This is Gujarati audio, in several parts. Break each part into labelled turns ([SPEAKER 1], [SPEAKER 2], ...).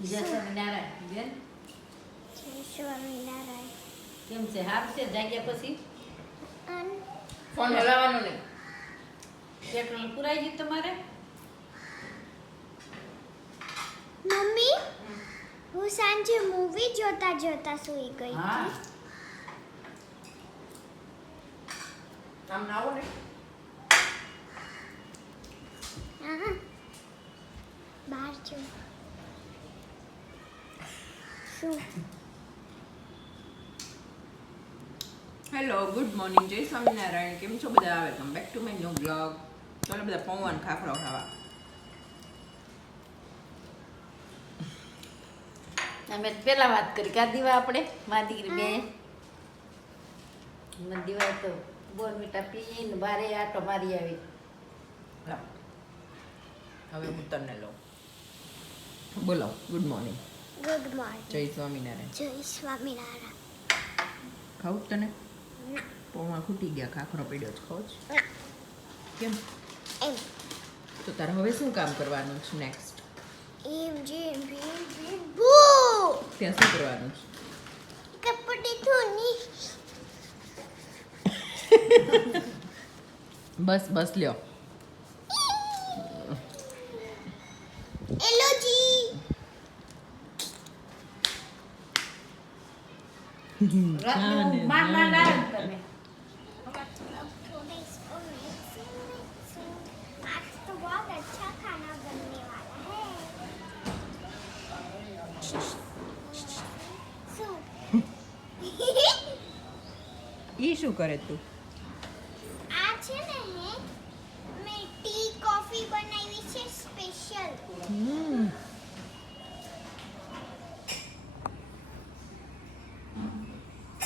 [SPEAKER 1] જય સ્વામિનારાયણ બેન
[SPEAKER 2] જય સ્વામિનારાયણ
[SPEAKER 1] કેમ છે? હારું છે? જાગ્યા પછી?
[SPEAKER 3] ફોન હલાવવાનો નહીં.
[SPEAKER 1] પેટ્રોલ પુરાઈ ગયું તમારે?
[SPEAKER 2] મમ્મી હું સાંજે મૂવી જોતા જોતા સૂઈ ગઈ
[SPEAKER 1] હા?
[SPEAKER 3] આમ નાવો ને.
[SPEAKER 2] બહાર જો શું?
[SPEAKER 3] હેલો ગુડ મોર્નિંગ જય સ્વામિનારાયણ. કેમ છો બધા? Welcome back to my new blog ચાલો બધા પૌવાન ખાખરો ખાવા.
[SPEAKER 1] અમે પેલા વાત કરી કા દીવા આપણે મા દીકરી બે દીવા તો બોર્નવીટા પીને બારે આટો મારી આવી.
[SPEAKER 3] હવે હું તને લઉં. બોલો ગુડ મોર્નિંગ
[SPEAKER 2] ગુડ મોર્નિંગ
[SPEAKER 3] જય સ્વામિનારાયણ.
[SPEAKER 2] જય સ્વામિનારાયણ.
[SPEAKER 3] ખાવું તને? પોમાં ખૂટી ગયા ખાખરો પડ્યો છે ખાવ કેમ?
[SPEAKER 2] એમ.
[SPEAKER 3] તો તારે હવે શું કામ કરવાનું છે નેક્સ્ટ
[SPEAKER 2] એમ જેમ ભીમ ભીમ ભૂ!
[SPEAKER 3] ત્યાં શું કરવાનું છે?
[SPEAKER 2] કપડે ધોની.
[SPEAKER 3] બસ બસ લ્યો. ઈ શું કરે તું
[SPEAKER 2] આ છે ને મેં ટી કોફી બનાવી છે special
[SPEAKER 3] hmm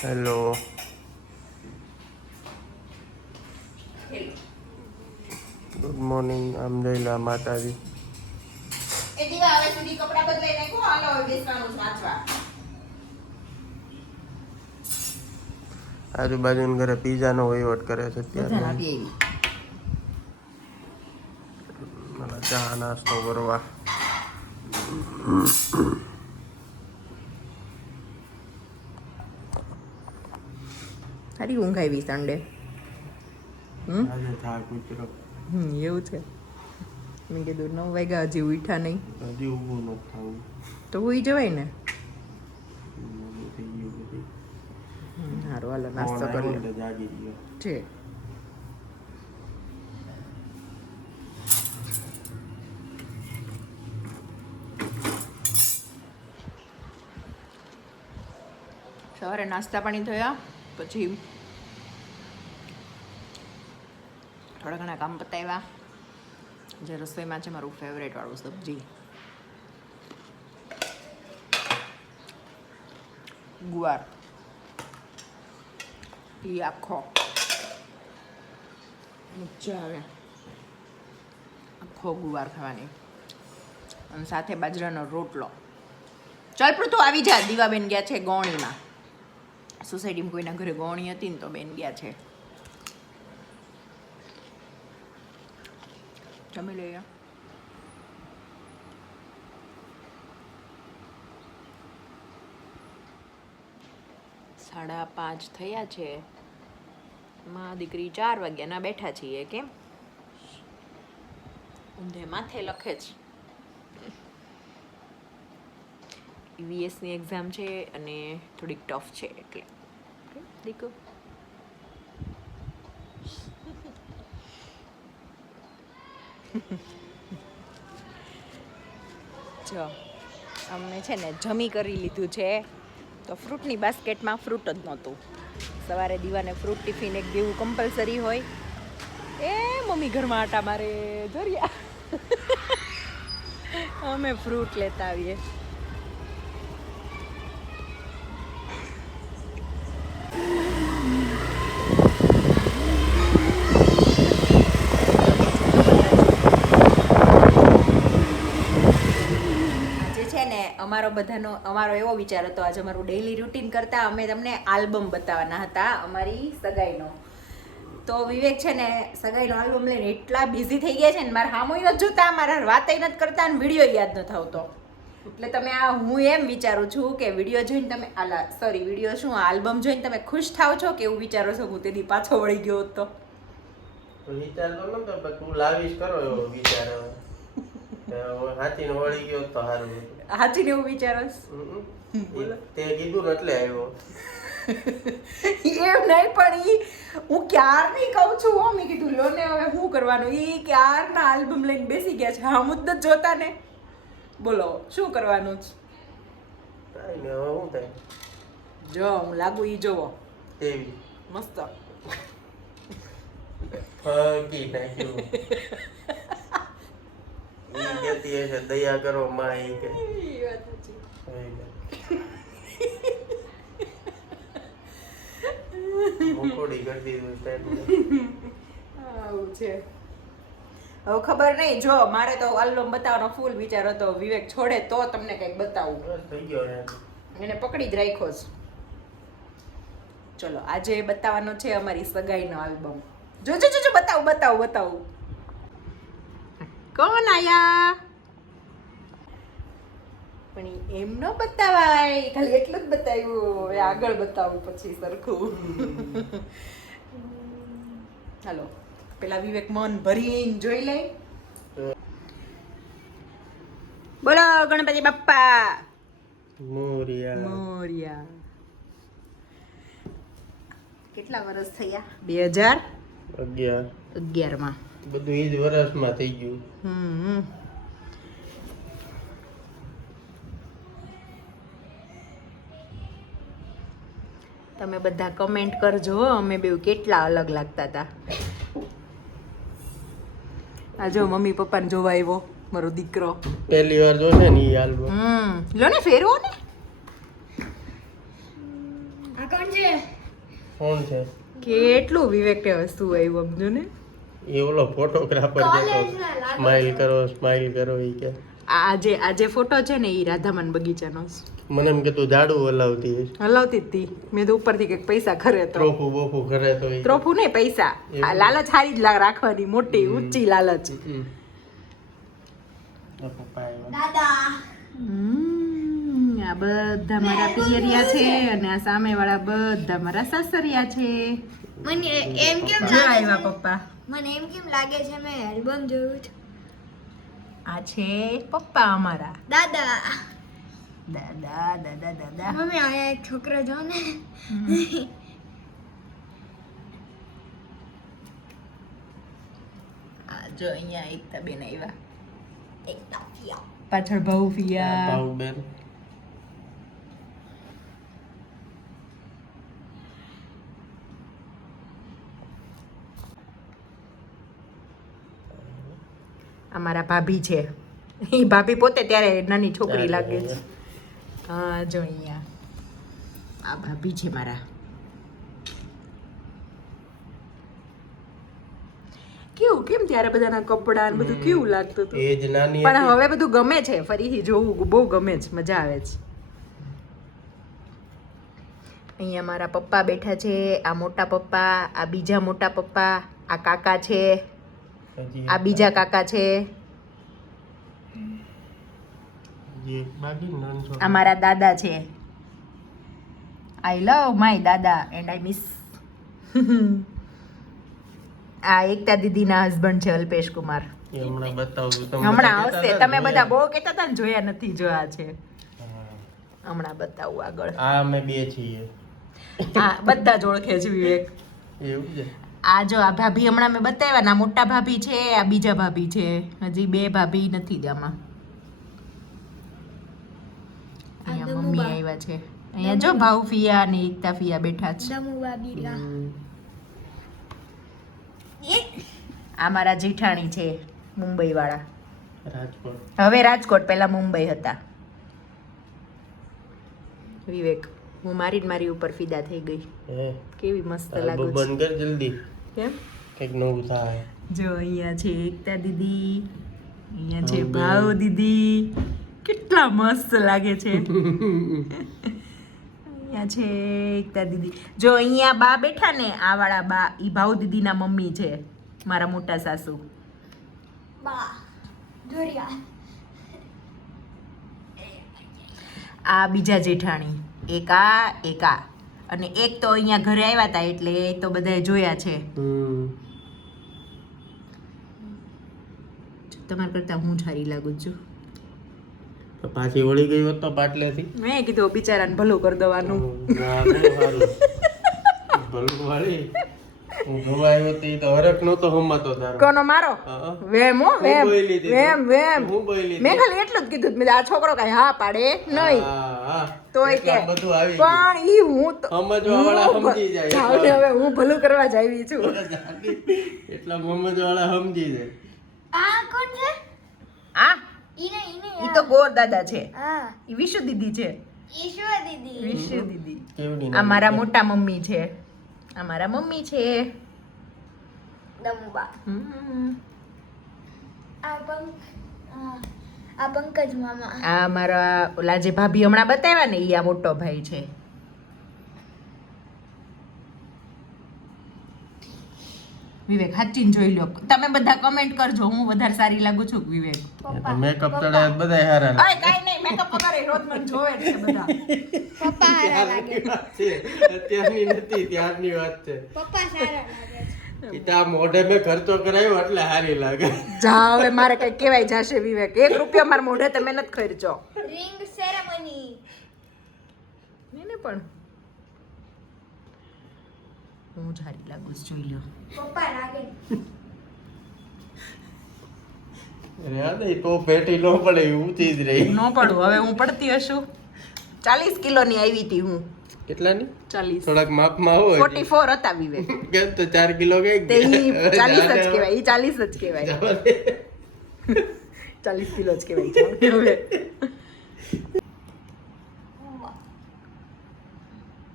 [SPEAKER 4] hello good morning આમ જયલા માતાજી
[SPEAKER 3] એ દીવા હવે સુધી કપડા બદલાઈ નાખો હાલો હવે બેસવાનું વાંચવા.
[SPEAKER 4] આજુબાજુના ઘરે પીઝાનો વહીવટ કરે છે અત્યારે
[SPEAKER 3] આવી
[SPEAKER 4] ચા નાસ્તો કરવા
[SPEAKER 3] સારી ઊંઘ આવી સન્ડે હમ એવું છે. મેં કીધું નવ વાગ્યા હજી ઉઠા નહીં.
[SPEAKER 4] હજી ઊભું ન થવું
[SPEAKER 3] તો ઉઈ જવાય ને? સારું હાલો નાસ્તો કરી
[SPEAKER 4] ગયો.
[SPEAKER 3] છે. સવારે નાસ્તા પાણી થયા પછી થોડા ઘણા કામ પતાવ્યા. જે રસોઈમાં છે મારું ફેવરેટ વાળું સબ્જી ગુવાર એ આખો મજા આવે આખો ગુવાર ખાવાની અને સાથે બાજરાનો રોટલો ચાલ પર તું આવી જા દીવાબેન ગયા છે ગોણીમાં સોસાયટીમાં કોઈના ઘરે ગોણી હતી ને તો બેન ગયા છે જમી લઈએ સાડા પાંચ થયા છે. માં દીકરી ચાર વાગ્યાના બેઠા છીએ કેમ? ઊંધે માથે લખે છે. ઈવીએસની એક્ઝામ છે અને થોડીક ટફ છે એટલે. દીકુ જો અમને છે ને જમી કરી લીધું છે. તો ફ્રૂટની બાસ્કેટમાં ફ્રૂટ જ નહોતું. સવારે દીવાને ફ્રૂટ ટિફિન એક દેવું કમ્પલસરી હોય. એ મમ્મી ઘરમાં આટા મારે, ધર્યા. અમે ફ્રૂટ લેતા આવીએ. છે ને, અમારો બધાનો, અમારો એવો વિચાર હતો, આજે અમારું ડેઈલી રૂટીન કરતા અમે તમને આલ્બમ બતાવવાના હતા, અમારી સગાઈનો. તો વિવેક છે ને, સગાઈનો આલ્બમ લઈને એટલા બિઝી થઈ ગયા છે ને, મારા હામોય નથી જોતા, મારા વાતય નથી કરતા અને વીડિયો યાદ નથી આવતો. એટલે તમે આ હું એમ વિચારું છું કે વીડિયો જોઈને તમે આલા સોરી વીડિયો શું આલ્બમ જોઈને તમે ખુશ થાવ છો કે એવું વિચારો છો? હું તેથી પાછો વળી ગયો હોત
[SPEAKER 4] વિચાર નતો, પણ તું લાવીશ, કરો એવો વિચાર વળી ગયો તો સારું હતું.
[SPEAKER 3] સાચીને એવું વિચારો
[SPEAKER 4] તે કીધું એટલે આવ્યો.
[SPEAKER 3] એમ નહીં પણ ઈ હું ક્યારની કહું છું હો. મેં કીધું લો ને હવે શું કરવાનું? ઈ ક્યારના આલ્બમ લઈને બેસી ગયા છે. હા મુદ્દત જોતા ને. બોલો શું કરવાનું છે?
[SPEAKER 4] કાંઈ ને થાય?
[SPEAKER 3] જો હું લાગુ ઈ જોવો.
[SPEAKER 4] તેવી.
[SPEAKER 3] મસ્ત.
[SPEAKER 4] ફકી નાખ્યું. ઈ કહેતી હશે દયા કરો માં ઈ કે. મુકોડી કરી દીધું
[SPEAKER 3] આવું છે. હવે ખબર નહીં જો મારે તો આલ્બમ બતાવવાનો ફૂલ વિચાર હતો વિવેક છોડે તો તમને કંઈક બતાવું.
[SPEAKER 4] થઈ ગયો
[SPEAKER 3] એને પકડી જ રાખ્યો છે. ચલો આજે બતાવવાનો છે અમારી સગાઈનો આલ્બમ. જો જો જો બતાવું બતાવું બતાવું. કોણ આયા? પણ એમ ન બતાવાય. ખાલી એટલું જ બતાવ્યું. હવે આગળ બતાવું પછી સરખું. હાલો. પેલા વિવેક મન ભરીને જોઈ લે. બોલો ગણપતિ બાપ્પા.
[SPEAKER 4] મોરિયા.
[SPEAKER 3] મોરિયા. કેટલા વર્ષ થયા? બે હજાર
[SPEAKER 4] અગિયાર.
[SPEAKER 3] અગિયારમાં.
[SPEAKER 4] બધું એ જ વર્ષમાં થઈ ગયું.
[SPEAKER 3] હમ તમે બધા કમેન્ટ કરજો અમે બેવ કેટલા અલગ લાગતા હતા આ જો મમ્મી પપ્પાને જોવા આવ્યો મારો દીકરો.
[SPEAKER 4] પહેલી વાર જોશે ને ઈ આલ્બમ.
[SPEAKER 3] હમ. લો ને ફેરવો ને.
[SPEAKER 2] આ કોણ છે?
[SPEAKER 4] કોણ છે?
[SPEAKER 3] કેટલું વિવેક વસ્તુ આવ્યું સમજો ને.
[SPEAKER 4] એ ઓલો ફોટોગ્રાફર
[SPEAKER 2] કોલેજના
[SPEAKER 4] સ્માઈલ કરો સ્માઈલ કરો એ કે.
[SPEAKER 3] આજે આજે ફોટો છે ને એ રાધામન બગીચાનો.
[SPEAKER 4] મને એમ કે તું ઝાડુ હલાવતી
[SPEAKER 3] હલાવતી હતી મેં તો ઉપરથી કંઈક પૈસા ખરે તો.
[SPEAKER 4] ત્રોફું બોફુ ખરે તો ઈ.
[SPEAKER 3] નહીં પૈસા. લાલચ હારી જ રાખવાની મોટી ઊંચી લાલચ.
[SPEAKER 4] આ પપ્પા
[SPEAKER 2] દાદા.
[SPEAKER 3] આ બધા મારા પિયરિયા છે. અને આ સામે વાળા બધા મારા સાસરિયા છે.
[SPEAKER 2] મને એમ કેમ
[SPEAKER 3] આવ્યા પપ્પા.
[SPEAKER 2] મને એમ કેમ લાગે છે મેં એલ્બમ જોયું છે?
[SPEAKER 3] આ છે પપ્પા અમારા.
[SPEAKER 2] દાદા.
[SPEAKER 3] દાદા દાદા દાદા.
[SPEAKER 2] મમ્મી આ એક છોકરો જો ને.
[SPEAKER 3] આ જો અહીંયા એકતા બેન આવ્યા.
[SPEAKER 2] એકતા
[SPEAKER 3] પાછળ ભાઉ ફિયા.
[SPEAKER 4] ભાવબેન.
[SPEAKER 3] અમારા ભાભી છે. એ ભાભી પોતે ત્યારે નાની છોકરી લાગે છે. હા જો અહીંયા. આ ભાભી છે મારા. કેવું કેમ ત્યારે બધાના કપડા ને બધું કેવું લાગતું હતું?
[SPEAKER 4] એ જ નાની
[SPEAKER 3] પણ હવે બધું ગમે છે ફરીથી જોવું બહુ ગમે છે મજા આવે છે. અહીંયા મારા પપ્પા બેઠા છે આ મોટા પપ્પા આ બીજા મોટા પપ્પા આ કાકા છે. આ બીજા કાકા છે. આ મારા દાદા છે. I love my dada and I miss આ એકતા દીદીના હસબન્ડ છે અલ્પેશ કુમાર.
[SPEAKER 4] હમણાં
[SPEAKER 3] હમણાં આવશે તમે બધા બહુ કહેતા હતા ને જોયા નથી જોયા છે. હમણાં બતાવું આગળ.
[SPEAKER 4] આ અમે બે છીએ.
[SPEAKER 3] હા બધા જ ઓળખે છે વિવેક.
[SPEAKER 4] એવું છે.
[SPEAKER 3] આ જો આ ભાભી હમણાં મેં બતાવ્યા ના મોટા ભાભી છે આ બીજા ભાભી છે. હજી બે ભાભી નથી આમાં. અહીંયા
[SPEAKER 2] આ
[SPEAKER 3] મમ્મી આવ્યા છે. અહીંયા જો ભાવ ફિયા અને એકતા ફિયા બેઠા છે. આ મારા જેઠાણી છે મુંબઈ વાળા હવે રાજકોટ પહેલા મુંબઈ હતા. વિવેક હું મારી જ મારી ઉપર ફિદા થઈ ગઈ. કેવી મસ્ત લાગે લાગુ
[SPEAKER 4] બંધ કર જલ્દી.
[SPEAKER 3] કેમ?
[SPEAKER 4] કંઈક નવું થાય.
[SPEAKER 3] જો અહીંયા છે એકતા દીદી અહીંયા છે
[SPEAKER 4] ભાવ
[SPEAKER 3] દીદી. કેટલા મસ્ત લાગે છે. અહીંયા છે એકતા દીદી. જો અહીંયા બા બેઠા ને આ વાળા બા ઈ ભાવ દીદીના મમ્મી છે મારા મોટા સાસુ.
[SPEAKER 2] બા દોરિયા.
[SPEAKER 3] આ બીજા જેઠાણી. એકા એક અને એક તો અહીંયા ઘરે આવ્યા હતા એટલે એ તો બધાએ જોયા છે. તમારા કરતા હું સારી લાગુ છું.
[SPEAKER 4] પાછી વળી ગઈ હોત તો પાટલેથી
[SPEAKER 3] મેં કીધું બિચારાને ભલું કરી દેવાનું.
[SPEAKER 4] ભલું વાળી. જોવા તો તારો.
[SPEAKER 3] કોનો મારો? વેમ હો વેમ. વેમ વેમ.
[SPEAKER 4] હું બોલી
[SPEAKER 3] મેં ખાલી એટલું જ કીધું મેં આ છોકરો કઈ હા પાડે નહીં. તોય કે
[SPEAKER 4] બધું આવી
[SPEAKER 3] પણ ઈ હું તો
[SPEAKER 4] સમજવાવાળા સમજી જાય.
[SPEAKER 3] જાઓ હવે હું ભલું કરવા જ છું.
[SPEAKER 4] એટલા મોહમ્મદ સમજી જાય.
[SPEAKER 2] આ કોણ છે?
[SPEAKER 3] આ?
[SPEAKER 2] ઈને ઈને
[SPEAKER 3] ઈ તો ગોર દાદા છે.
[SPEAKER 2] હા.
[SPEAKER 3] ઈ વિશુ દીદી છે.
[SPEAKER 2] ઈશ્વર દીદી.
[SPEAKER 3] વિશુ દીદી. આ મારા મોટા મમ્મી છે. આ મારા મમ્મી છે.
[SPEAKER 2] દમુબા આ પંક આ પંકજ મામા.
[SPEAKER 3] આ મારા ઓલા જે ભાભી હમણાં બતાવ્યા ને ઈ આ મોટો ભાઈ છે. વિવેક હાચીન જોઈ લો તમે બધા કમેન્ટ કરજો હું વધારે સારી લાગુ છું વિવેક.
[SPEAKER 4] મેકઅપ તળે બધા હારા
[SPEAKER 3] ઓય કાઈ નહીં મેકઅપ વગર રોજ મને જોવે છે બધા.
[SPEAKER 2] પપ્પા સારા લાગે
[SPEAKER 4] છે. અત્યારની નથી ત્યારની વાત છે.
[SPEAKER 2] પપ્પા સારા લાગે છે.
[SPEAKER 4] ઈ મોઢે મેં ખર્ચો કરાયો એટલે હારી લાગે.
[SPEAKER 3] જા હવે મારે કઈ કહેવાય જાશે વિવેક. એક રૂપિયા મારા મોઢે તમે નથી ખર્ચો.
[SPEAKER 2] રિંગ સેરેમની
[SPEAKER 3] ને પણ. હું જારી લાગુ છું, જોઈ લો.
[SPEAKER 2] પપ્પા લાગે.
[SPEAKER 4] રે તો પેટી નો પડે ઊંચી જ રહી.
[SPEAKER 3] ન પડું હવે હું પડતી હશું. ચાલીસ કિલોની આવી હતી હું.
[SPEAKER 4] કેટલાની?
[SPEAKER 3] ચાલીસ.
[SPEAKER 4] થોડાક માપમાં આવો
[SPEAKER 3] ફોર્ટી ફોર હતા વિવેક.
[SPEAKER 4] કેમ તો ચાર કિલો
[SPEAKER 3] તે ચાલીસ જ કહેવાય એ ચાલીસ જ કહેવાય. ચાલીસ કિલો જ કહેવાય હવે.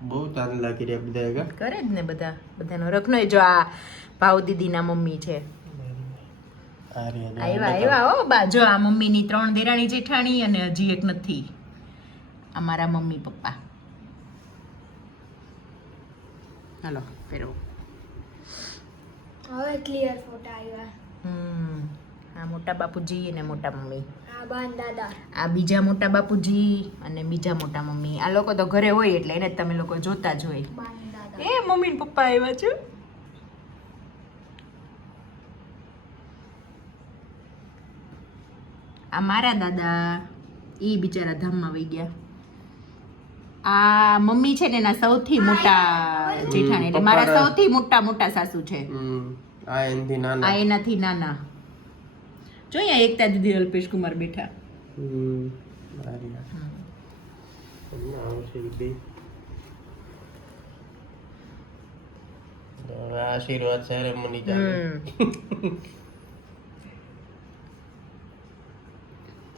[SPEAKER 4] બહુ તાન લાગી રહ્યા બધા એગા
[SPEAKER 3] કરે જ ને બધા બધાનો રખનો જો આ ભાવ દીદીના મમ્મી છે. આવ્યા આવ્યા હો બા. જો આ મમ્મીની ત્રણ દેરાણી જેઠાણી અને હજી એક નથી. અમારા મમ્મી પપ્પા હાલો ફેરવો
[SPEAKER 2] હવે ક્લિયર ફોટા આવ્યા
[SPEAKER 3] હમ આ મોટા બાપુજી અને મોટા મમ્મી
[SPEAKER 2] આ બાન દાદા
[SPEAKER 3] આ બીજા મોટા બાપુજી અને બીજા મોટા મમ્મી આ લોકો તો ઘરે હોય એટલે એને જ તમે લોકો જોતા જ હોય એ મમ્મી ને પપ્પા આવ્યા છે આ મારા દાદા એ બિચારા ધામમાં વહી ગયા આ મમ્મી છે ને એના સૌથી મોટા જેઠાણી એટલે મારા સૌથી મોટા મોટા સાસુ છે.
[SPEAKER 4] આ એનાથી નાના.
[SPEAKER 3] આ એનાથી નાના. જો અહીંયા એકતા દીદી અલ્પેશ કુમાર બેઠા.
[SPEAKER 4] આશીર્વાદ સેરેમની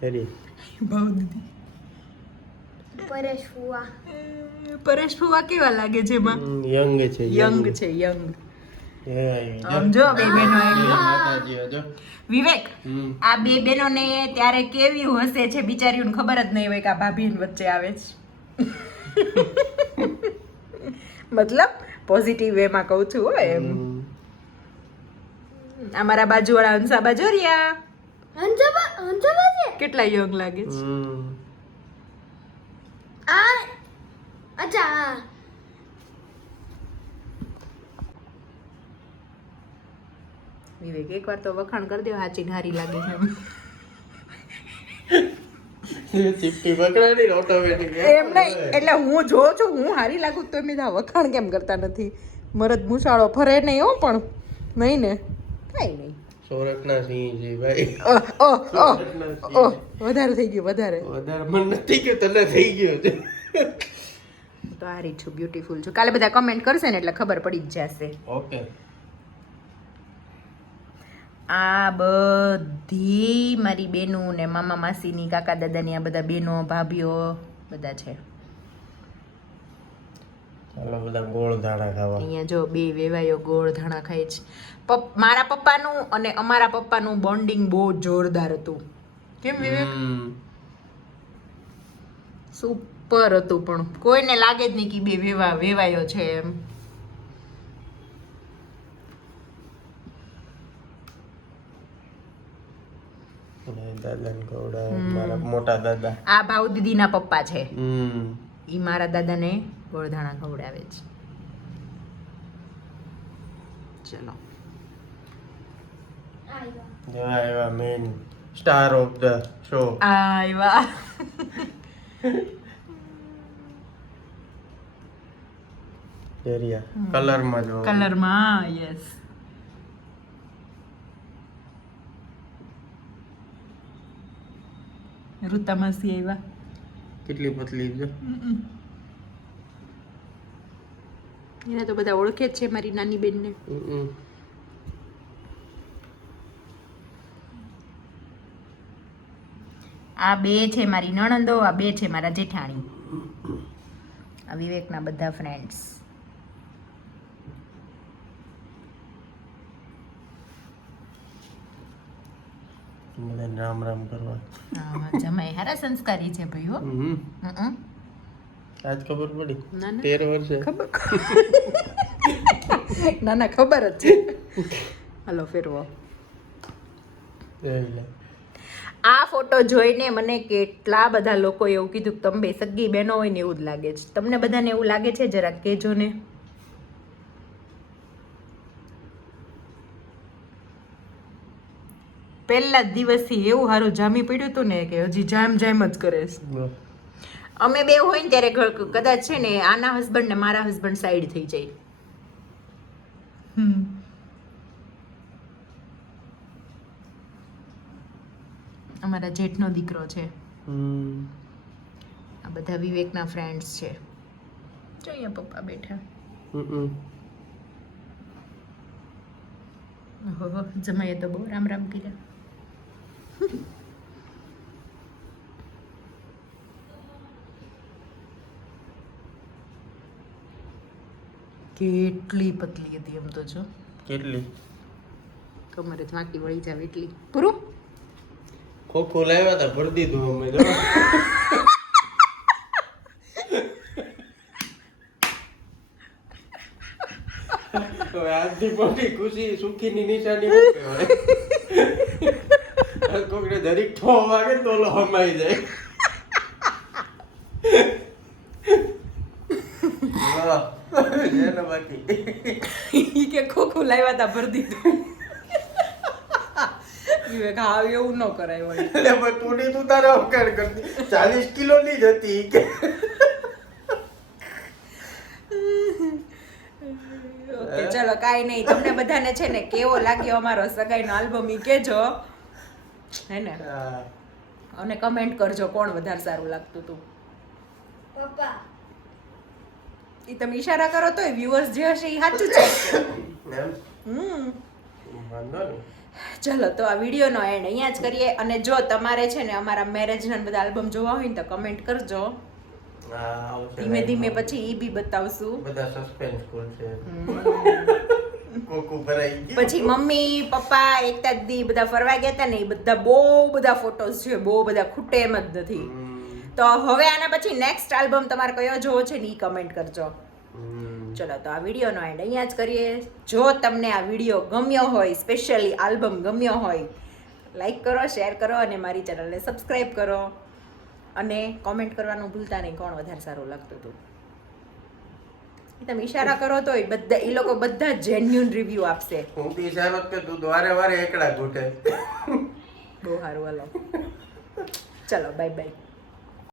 [SPEAKER 4] ચાલે
[SPEAKER 3] ભાવ દીદી.
[SPEAKER 2] પરેશ ફુવા.
[SPEAKER 3] પરેશ ફુવા કેવા લાગે છે માં
[SPEAKER 4] યંગ છે
[SPEAKER 3] યંગ છે યંગ બે
[SPEAKER 4] જો.
[SPEAKER 3] વિવેક આ બે બહેનોને ત્યારે કેવી હશે છે બિચારીઓને ખબર જ નહીં હોય કે આ ભાભી વચ્ચે આવે છે. મતલબ પોઝિટિવ વેમાં કહું છું હો એમ. અમારા બાજુવાળા હંસા બાજોરિયા
[SPEAKER 2] રિયા હંસબા છે?
[SPEAKER 3] કેટલા યંગ લાગે છે?
[SPEAKER 2] આ? અચ્છા હા.
[SPEAKER 3] વિવેક એકવાર તો વખાણ કરી દો હાચી હારી લાગે છે. એમ.
[SPEAKER 4] ચીપટી પકડાડી ઓટોમેટિક
[SPEAKER 3] એમ નહીં એટલે હું જોઉં છું હું હારી લાગુ તો એમ વખાણ કેમ કરતા નથી? મરદ મુસાળો ફરે નહીં હો પણ નહીં ને? કાંઈ નહીં.
[SPEAKER 4] સોરઠના સિંહ છે ભાઈ.
[SPEAKER 3] ઓહ, ઓહ, ઓહ, વધારે થઈ ગયું વધારે.
[SPEAKER 4] વધારે મન નથી ગયું તને થઈ ગયું છે.
[SPEAKER 3] તો આ રીત છું બ્યુટીફુલ છું. કાલે બધા કમેન્ટ કરશે ને એટલે ખબર પડી જ જશે.
[SPEAKER 4] ઓકે.
[SPEAKER 3] આ બધી મારી બેનું ને મામા માસીની કાકા દાદાની આ બધા બેનો ભાભીઓ બધા છે.
[SPEAKER 4] ચાલો બધા ગોળ ધાણા ખાવા.
[SPEAKER 3] અહીંયા જો બે વેવાયો ગોળ ધાણા ખાય છે. પપ મારા પપ્પાનું અને અમારા પપ્પાનું બોન્ડિંગ બહુ જોરદાર હતું. કેમ વિવેક? સુપર હતું પણ. કોઈને લાગે જ નહીં કે બે વેવા વેવાયો છે એમ.
[SPEAKER 4] અને દાદાને ખવડાવે. મારા મોટા દાદા.
[SPEAKER 3] આ ભાવ દીદીના પપ્પા છે.
[SPEAKER 4] ઈ
[SPEAKER 3] મારા મારા દાદાને ગોળધાણા ખવડાવે છે. ચલો.
[SPEAKER 2] આવ્યો
[SPEAKER 4] man star of the show.
[SPEAKER 3] આવ્યા
[SPEAKER 4] એરિયા કલરમાં જો
[SPEAKER 3] કલરમાં યસ રૂતા માસી આવ્યા
[SPEAKER 4] કેટલી પતલી છે?
[SPEAKER 3] એને તો બધા ઓળખે જ છે મારી નાની બેનને. આ બે છે મારી નણંદો આ બે છે મારા જેઠાણી. આ વિવેકના બધા ફ્રેન્ડ્સ
[SPEAKER 4] રામ રામ કરવા.
[SPEAKER 3] જમાઈ. હારા સંસ્કારી છે ભાઈ હો.
[SPEAKER 4] હમ. આજ ખબર પડી? તેર વર્ષે.
[SPEAKER 3] ખબર. ના ના ખબર જ છે. હલો ફેરવો. આ ફોટો જોઈને મને કેટલા બધા લોકો એવું કીધું કે તમે બે સગી બહેનો હોય ને એવું જ લાગે છે. તમને બધાને એવું લાગે છે? જરાક કહેજો ને. પહેલા જ દિવસથી એવું સારું જામી પડ્યું હતું ને કે હજી જામ જામ જ કરે છે. અમે બે હોય ને ત્યારે કદાચ છે ને આના હસબન્ડ ને મારા હસબન્ડ સાઈડ થઈ જાય હમ. અમારા જેઠનો દીકરો છે
[SPEAKER 4] હમ.
[SPEAKER 3] આ બધા વિવેકના ફ્રેન્ડ્સ છે જો અહીંયા પપ્પા બેઠા
[SPEAKER 4] હમ.
[SPEAKER 3] ઓહો જમાઈએ તો બહુ રામ રામ કર્યા કેટલી પતલી હતી એમ તો જો.
[SPEAKER 4] કેટલી?
[SPEAKER 3] કમરે વાંકી વળી જાવ એટલી. પૂરું?
[SPEAKER 4] ખોખું લાવ્યા હતા ભરી દીધું અમે હવે આજથી મોટી ખુશી સુખીની નિશાની કોકને જરીક ઠો વાગે તો હમાઈ જાય વાહ.
[SPEAKER 3] ઈ કે ખોખું લાવ્યા હતા ભરી દીધું. વિવેક હા એવું ન કરાય હોય.
[SPEAKER 4] એટલે તું ની તું તારે અવકાશ કરતી. ચાલીસ કિલો ની જ હતી કે.
[SPEAKER 3] ઓકે ચલો કાંઈ નહીં. તમને બધાને છે ને કેવો લાગ્યો અમારો સગાઈનો આલ્બમ? ઈ કેજો. હે ને? અને કમેન્ટ કરજો કોણ વધારે સારું લાગતું હતું
[SPEAKER 2] પપ્પા.
[SPEAKER 3] એ તમે ઈશારા કરો તોય વ્યુઅર્સ જે હશે એ સાચું છે. હમ. ચલો તો આ વિડીયોનો એન્ડ અહીંયા જ કરીએ. અને જો તમારે છે ને અમારા મેરેજના બધા આલ્બમ જોવા હોય ને તો કમેન્ટ કરજો. ધીમે ધીમે પછી એ બી બતાવશું.
[SPEAKER 4] બધા ભરાઈ ગયું.
[SPEAKER 3] પછી મમ્મી પપ્પા એકતા દી બધા ફરવા ગયા હતા ને એ બધા બહુ બધા ફોટોસ છે. બહુ બધા ખૂટે એમ જ નથી. તો હવે આના પછી નેક્સ્ટ આલ્બમ તમારે કયો જોવો છે ને એ કમેન્ટ કરજો. ચલો તો આ વિડીયોનો એન્ડ અહીંયા જ કરીએ. જો તમને આ વીડિયો ગમ્યો હોય સ્પેશિયલી આલ્બમ ગમ્યો હોય લાઈક કરો શેર કરો અને મારી ચેનલને સબસ્ક્રાઈબ કરો. અને કોમેન્ટ કરવાનું ભૂલતા નહીં કોણ વધારે સારું લાગતું હતું? તમે ઈશારા કરો તો એ બધા એ લોકો બધા જેન્યુન રિવ્યૂ આપશે.
[SPEAKER 4] હું બી ઈશારો કે તું દ્વારે વારે એકડા ઘૂટે.
[SPEAKER 3] બહુ સારું હાલો. ચલો બાય બાય